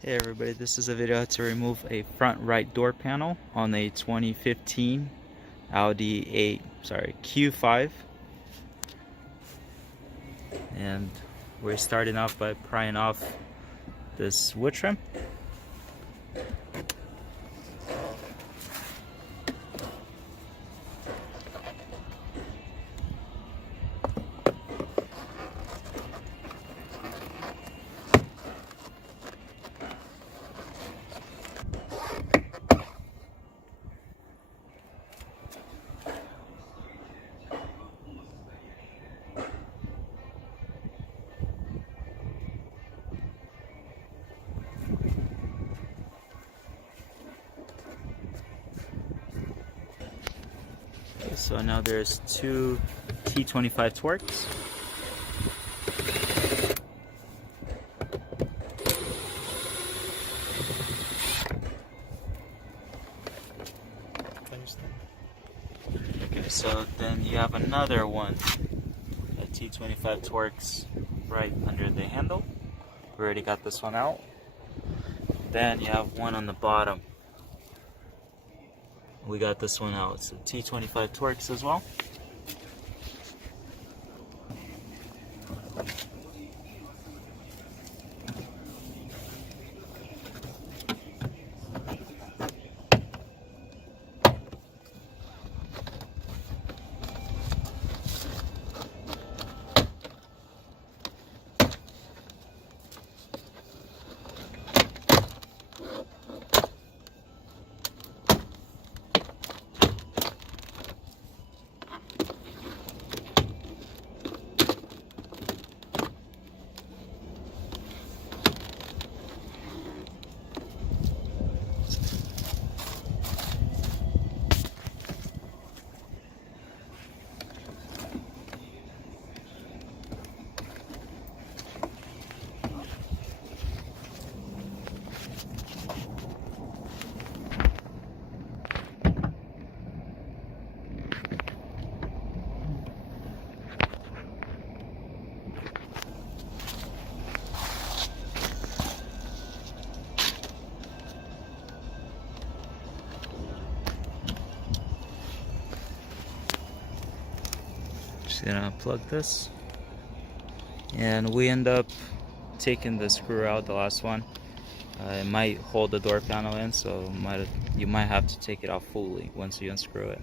Hey everybody, this is a video to remove a front right door panel on a 2015 Audi Q5. And we're starting off by prying off this wood trim. So now there's two T25 Torques. Okay, so then you have another one, a T25 Torques right under the handle. We already got this one out. Then you have one on the bottom. We got this one out. So T25 Torques as well. Just gonna plug this, and we end up taking the screw out, the last one. It might hold the door panel in, so you might have to take it off fully once you unscrew it.